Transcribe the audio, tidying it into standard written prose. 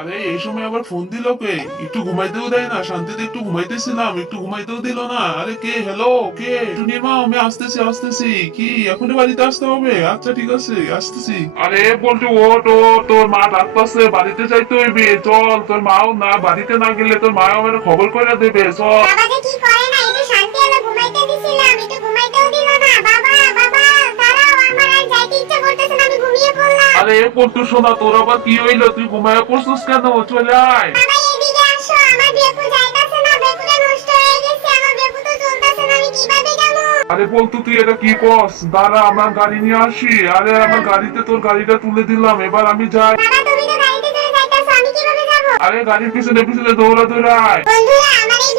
আরে এই সময় আবার ফোন দিল কে? একটু ঘুমাইতেও দেয় না, শান্তিতে একটু ঘুমাইতেছিলাম, একটু ঘুমাইতেও দিল না। আরে কে? হ্যালো, কে? টুনির মা, আমি আসতেছি আসতেছি। কি এখনই বাড়িতে আসতে হবে? আচ্ছা ঠিক আছে, আসতেছি। আরে বলটু, ও তো তোর মা ডাকতেছে, বাড়িতে যাইতে হইবে, চল। তোর মাও না, বাড়িতে না গেলে তোর মা আমার খবর করে দেবে, চল। বাবা যে কি করে না, একটু শান্তি হলো, ঘুমাইতে দিছিলাম, একটু ঘুমাইতেও দিল না। বাবা বাবা দাঁড়াও, আমার আর যাইতে ইচ্ছা করতেছে না, আমি ঘুমিয়ে পড়লাম। আরে বলটু শোনা, তোর আবার কি হইলো? তুই ঘুমায় পড়ছিস কেন? চলে আয়। বাবা এদিকে আসো, আমার বেকু যাইতাছে না, বেকুটা নষ্ট হয়ে গেছে, আমার বেকু তো চলতেছে না, আমি কিভাবে যাবো? আরে বলতো, তুই এটা কি করস? দাঁড়া, আমার গাড়ি নিয়ে আসি। আরে আমার গাড়িতে তোর গাড়িটা তুলে দিলাম, এবার আমি যাই। বাবা তুমি তো গাড়িতে চলে যাইতাছো, আমি কিভাবে যাবো? আরে গাড়ির পিছনে পিছনে দৌড়া দৌড়ায়। বন্ধুরা, আমার এই